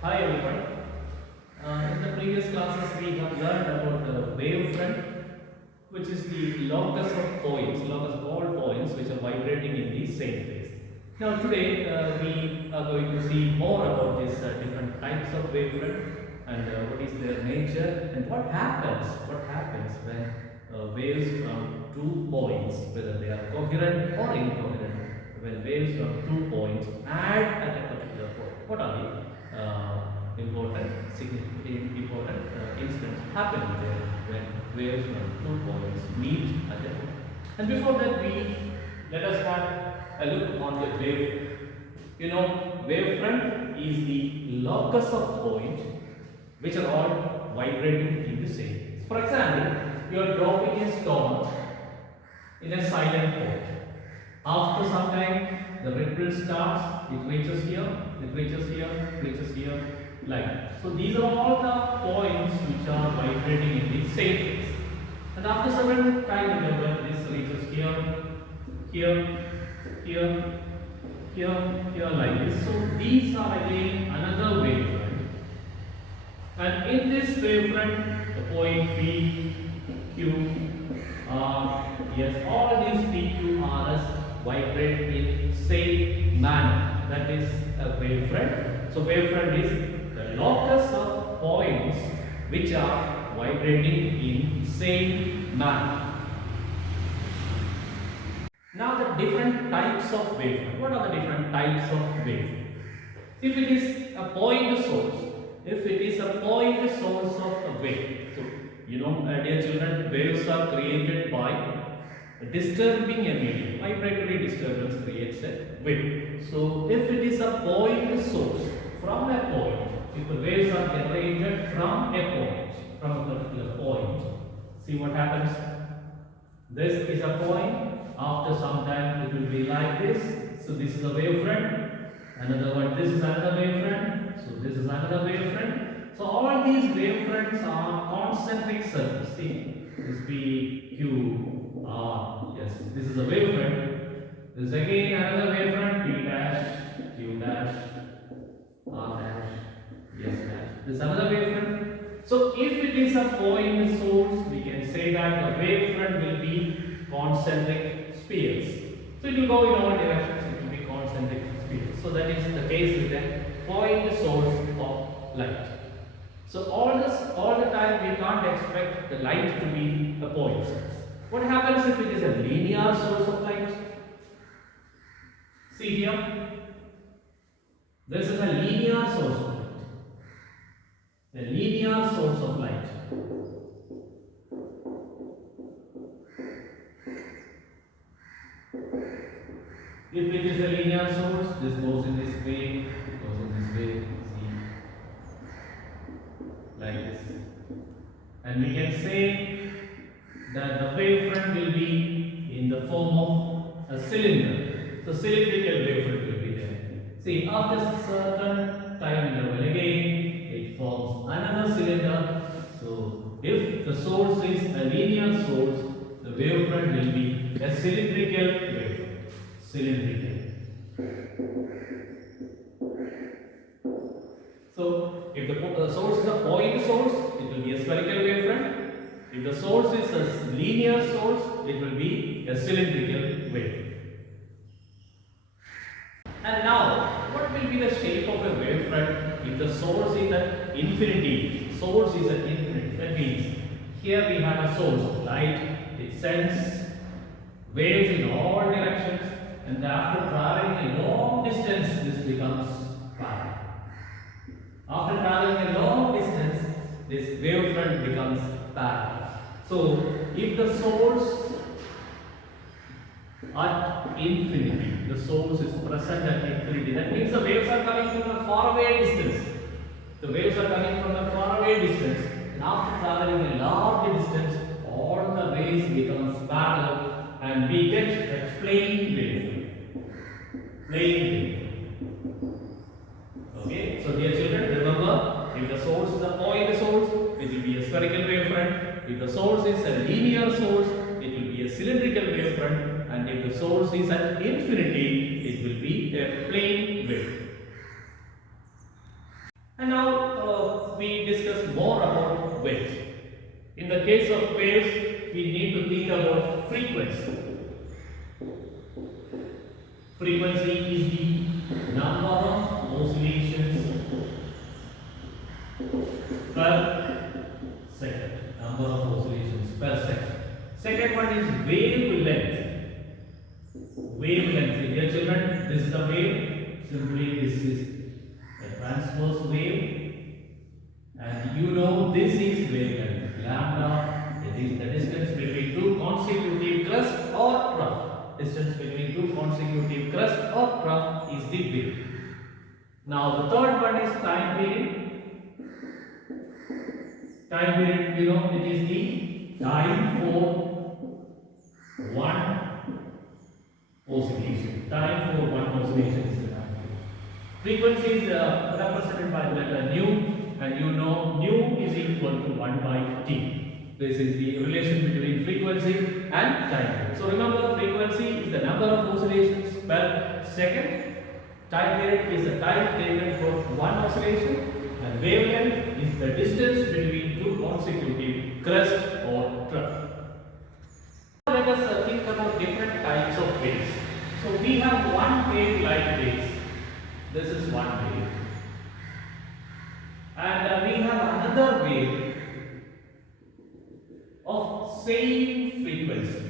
Hi everyone. In the previous classes we have learned about the wavefront, which is the locus of points, locus of all points which are vibrating in the same phase. Now today we are going to see more about these different types of wavefront and what is their nature and what happens when waves from two points, whether they are coherent or incoherent, when waves from two points add at a particular point. What are the important, significant, important incidents happening there when waves from two points meet at a point? And before that, let us have a look on the wave. You know, wavefront is the locus of points which are all vibrating in the same phase. For example, you are dropping a stone in a silent port. After some time, the ripple starts, it reaches here, it reaches here, reaches here, like that. So these are all the points which are vibrating in the same phase. And after certain time interval, this reaches here, here, here, here, like this. So these are again another wavefront. And in this wavefront, the point P, Q, R, yes, all these P, Q, R, S vibrate in same manner. That is a wavefront. So wavefront is the locus of points which are vibrating in same manner. Now the different types of wavefront. What are the different types of wavefront? If it is a point source, if it is a point source of a wave, so you know, dear children, waves are created by disturbing a medium. Vibratory disturbance creates a wave. So if it is a point source from a point, if the waves are generated from a point, from a particular point, see what happens. This is a point. After some time, it will be like this. So this is a wavefront. Another one. This is another wavefront. So this is another wavefront. So all these wavefronts are concentric circles. See, this P, Q, R. Yes, this is a wavefront. This is again another wavefront. P dash, Q dash, R dash, yes dash. This is another wavefront. So if it is a point source, we can say that the wavefront will be concentric spheres. So it will go in all directions. It will be concentric spheres. So that is the case with the point source of light. So all the time we can't expect the light to be a point source. What happens if it is a linear source of light? See here, this is a linear source of light. A linear source of light. If it is a linear source, this goes in this way, goes in this way, see, like this. And we can say that the wavefront will be in the form of a cylinder. So cylindrical wavefront will be there. See, after certain time interval again, it forms another cylinder. So if the source is a linear source, the wavefront will be a cylindrical wavefront. Cylindrical. So if the source is a point source, it will be a spherical wavefront. If the source is a linear source, it will be a cylindrical wave. And now, what will be the shape of a wavefront if the source is at infinity? Source is at infinity. That means here we have a source of light. It sends waves in all directions, and after traveling a long distance, this becomes parallel. After traveling a long distance, this wavefront becomes parallel. So, if the source at infinity, the source is present at infinity, that means the waves are coming from a faraway distance. The waves are coming from a faraway distance, and after traveling a large distance, all the waves becomes parallel, and we get a plane wave. Plane wave. Okay, so dear children, remember, if the source is a point source, it will be a spherical wavefront. If the source is a linear source, it will be a cylindrical wavefront. And if the source is at infinity, it will be a plane wave. And now we discuss more about waves. In the case of waves, we need to think about frequency. Frequency is the number of oscillations per second. Number of oscillations per second. Second one is wavelength. Wavelength. Dear children, this is the wave. Simply this is a transverse wave. And you know this is wavelength. Lambda, it is the distance between two consecutive crust or trough. Distance between two consecutive crust or trough is the wave. Now the third one is time period. Time period, you know, it is the time for one oscillation. Time for one oscillation is the time period. Frequency is represented by the letter nu, and you know nu is equal to 1 by t. This is the relation between frequency and time period. So remember, frequency is the number of oscillations per second. Time period is the time taken for one oscillation. And wavelength is the distance between two consecutive crest or trough. Now let us think about different types of waves. So we have one wave like this. This is one wave. And we have another wave of same frequency.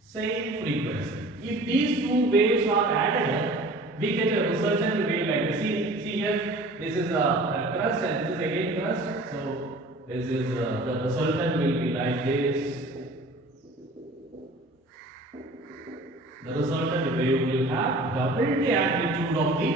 Same frequency. If these two waves are added up, we get a resultant wave like this. See here. This is a crust and this is again crust. So this is the resultant will be like this. The resultant wave will have double the amplitude of the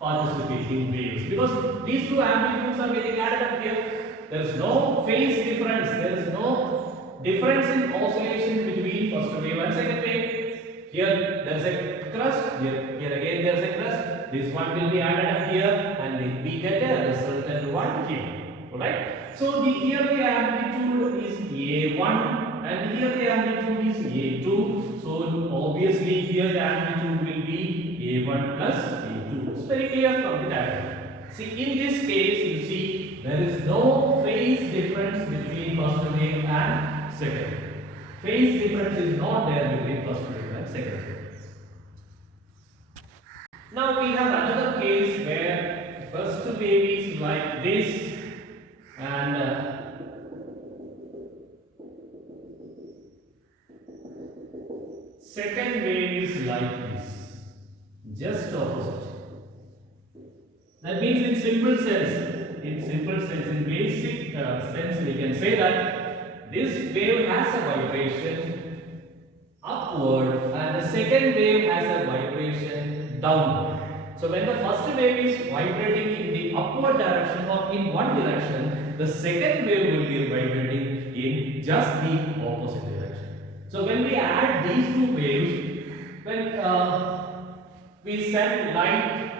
participating waves, because these two amplitudes are getting added up here. There is no phase difference. There is no difference in oscillation between first wave and second wave. Here there is a crust. Here again there is a crust. This one will be added up here, and we get a resultant one here. Alright? So here the amplitude is A1 and here the amplitude is A2. So obviously here the amplitude will be A1 plus A2. It's very clear from the diagram. See, in this case you see there is no phase difference between first wave and second wave. Phase difference is not there between first wave and second wave. Now we have another case where first wave is like this and second wave is like this, just opposite. That means in simple sense, in basic sense, we can say that this wave has a vibration upward and the second wave has a vibration downward. So when the first wave is vibrating in the upward direction or in one direction, the second wave will be vibrating in just the opposite direction. So when we add these two waves, when we send light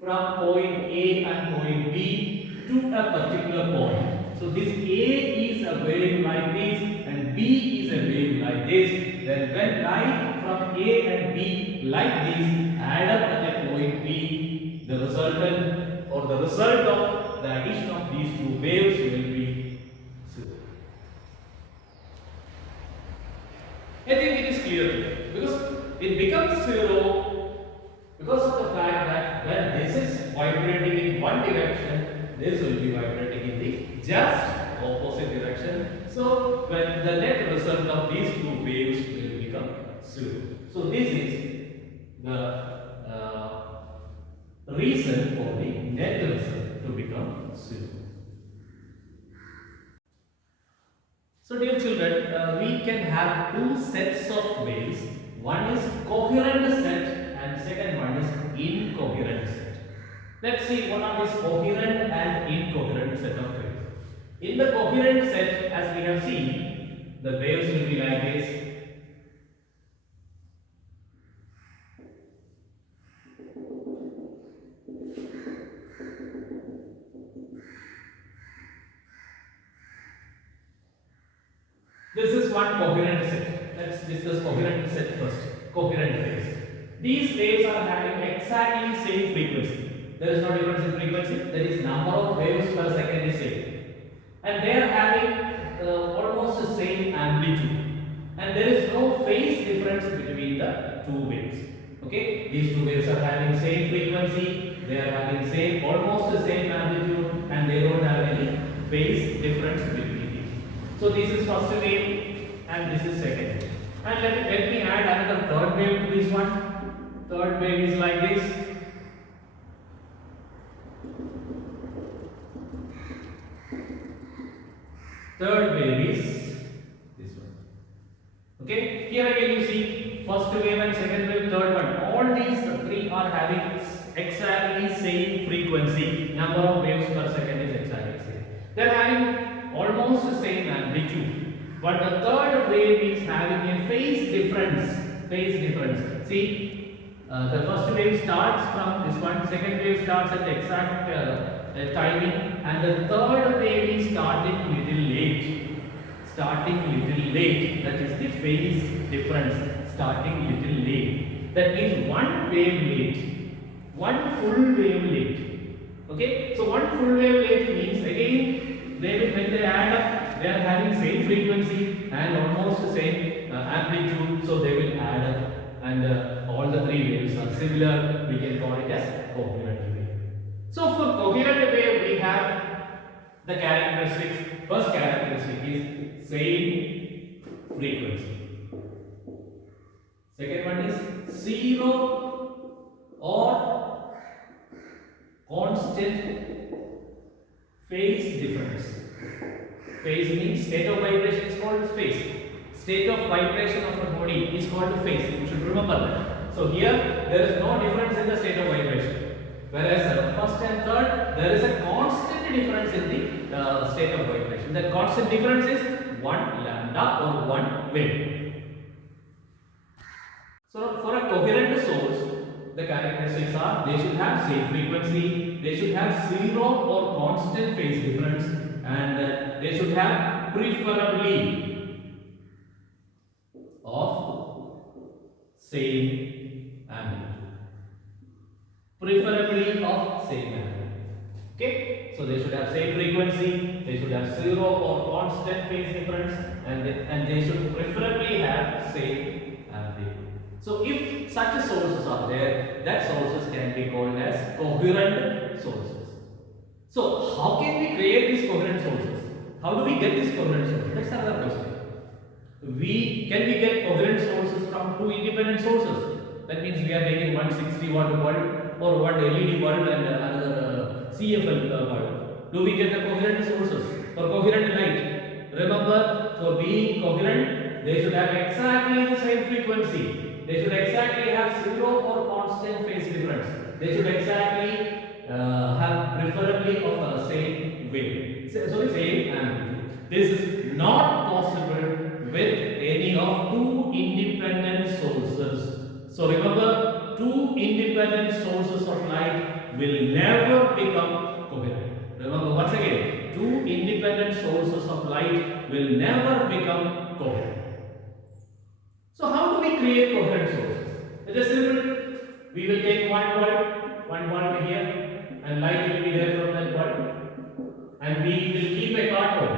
from point A and point B to a particular point. So this A is a wave like this and B is a wave like this. Then when light from A and B like this add up at a point B, the resultant or the result of the addition of these two waves will be zero. I think it is clear because it becomes zero because of the fact that when this is vibrating in one direction, this will be vibrating in the just opposite direction. So when the net result of these two waves will become zero. So this is the reason for the net result to become zero. So dear children, we can have two sets of waves. One is coherent set and second one is incoherent set. Let's see what are these coherent and incoherent set of waves. In the coherent set, as we have seen, the waves will be like this. This is one coherent set. Let's discuss coherent set first. Coherent waves. These waves are having exactly same frequency. There is no difference in frequency. That is number of waves per second is same, and they are having almost the same amplitude, and there is no phase difference between the two waves. Okay, these two waves are having same frequency, they are having same almost the same amplitude, and they don't have any phase difference between these. So this is first wave and this is second wave. And let me add another third wave to this one. Third wave is like this. Third wave is this one. Okay, here again you see first wave and second wave, third one. All these three are having exactly same frequency. Number of waves per second is exactly same. They are having almost the same amplitude. But the third wave is having a phase difference. Phase difference. See, the first wave starts from this one. Second wave starts at the exact timing, and the third wave is starting little late. Starting little late. That is the phase difference. Starting little late. That means one wave late, one full wave late. Okay. So one full wave late means again when they add up, they are having same frequency and almost the same amplitude. So they will add up, and all the three waves are similar. We can call it as coherent wave. So for coherent wave, we have the characteristics. First characteristic is same frequency. Second one is zero or constant phase difference. Phase means state of vibration is called phase. State of vibration of a body is called phase. You should remember that. So here there is no difference in the state of vibration. Whereas first and third, there is a constant difference in the state of vibration. That constant difference is 1 lambda or 1 wave. So for a coherent source, the characteristics are they should have same frequency, they should have zero or constant phase difference, and they should have preferably of same amplitude. Preferably of same amplitude. Okay, so they should have same frequency, they should have zero or constant phase difference, and they should preferably have same amplitude. So if such sources are there, that sources can be called as coherent sources. So how can we create these coherent sources? How do we get these coherent sources? That's another question. Can we get coherent sources from two independent sources? That means we are taking 160 watt bulb or one LED bulb and another CFL bulb. Do we get the coherent sources or coherent light? Remember, for being coherent, they should have exactly the same frequency. They should exactly have zero or constant phase difference. They should exactly have preferably of the same wave. So same amplitude. This is not possible with any of two independent sources. So remember, two independent sources of light will never become coherent. Remember once again, two independent sources of light will never become coherent. So how do we create coherent sources? It is simple. We will take one bulb here, and light will be there from that bulb, and we will keep a cardboard.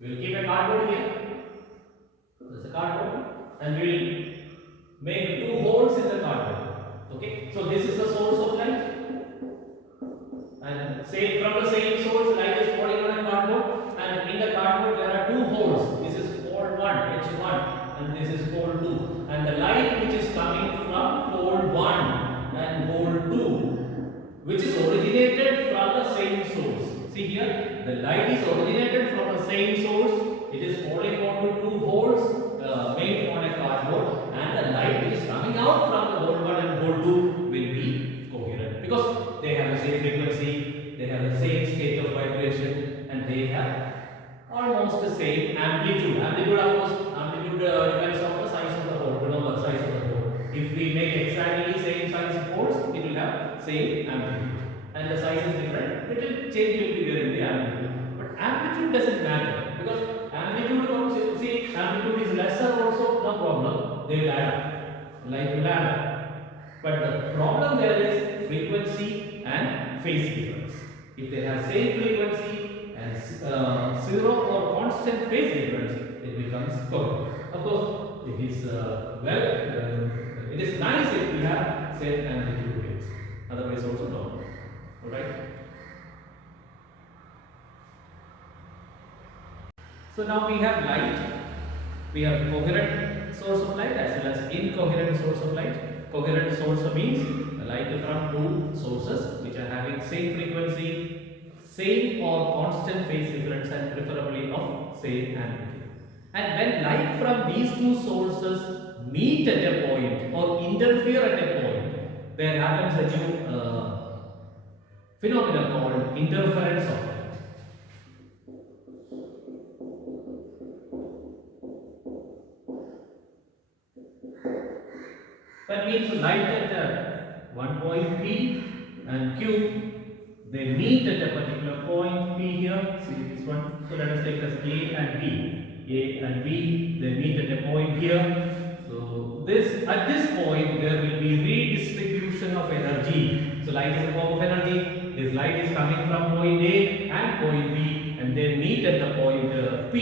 We will keep a cardboard here. This is a cardboard, and we will make two holes in the cardboard. Okay, so this is the source of light, and say from the same source, light is falling on a cardboard, and in the cardboard there are two holes. This is hole 1, H1, and this is hole 2, and the light which is coming from hole 1 and hole 2, which is originated from the same source. See here, the light is originated from the same source. It is falling onto two holes made on a cardboard, and the light which is coming out from the hole 1 and hole 2 will be coherent because they have the same frequency, they have the same state of vibration, and they have almost the same amplitude. Amplitude, of course, depends on the size of the hole. Remember, size of the hole. If we make exactly same size holes, it will have same amplitude. And the size is different, little change will be there in the amplitude. But amplitude doesn't matter because amplitude also, see, amplitude is lesser also, no problem. They will add up. Light will add up. But the problem there is frequency and phase difference. If they have same frequency and zero or constant phase difference, it becomes coherent. Of course, it is it is nice if we have same amplitude waves. Otherwise, also no. Alright. So now we have light. We have coherent source of light as well as incoherent source of light. Coherent source means light from two sources which are having same frequency, same or constant phase difference, and preferably of same amplitude. And when light from these two sources meet at a point or interfere at a point, there happens a new phenomenon called interference of light. That means light at one point P and Q, they meet at a particular point P here. See this one. So let us take as A and B. A and B, they meet at a point here. So this at this point there will be redistribution of energy. So light is a form of energy. This light is coming from point A and point B, and they meet at the point P.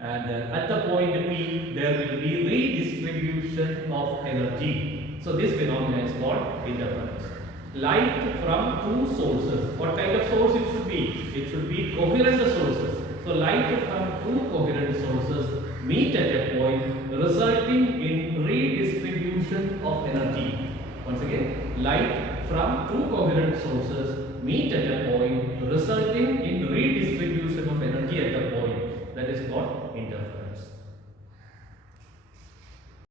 And at the point P, there will be redistribution of energy. So this phenomenon is called interference. Light from two sources. What kind of source it should be? It should be coherent sources. So light from two coherent sources meet at a point, resulting in redistribution of energy. Once again, light from two coherent sources meet at a point, resulting in redistribution of energy at the point. That is called interference.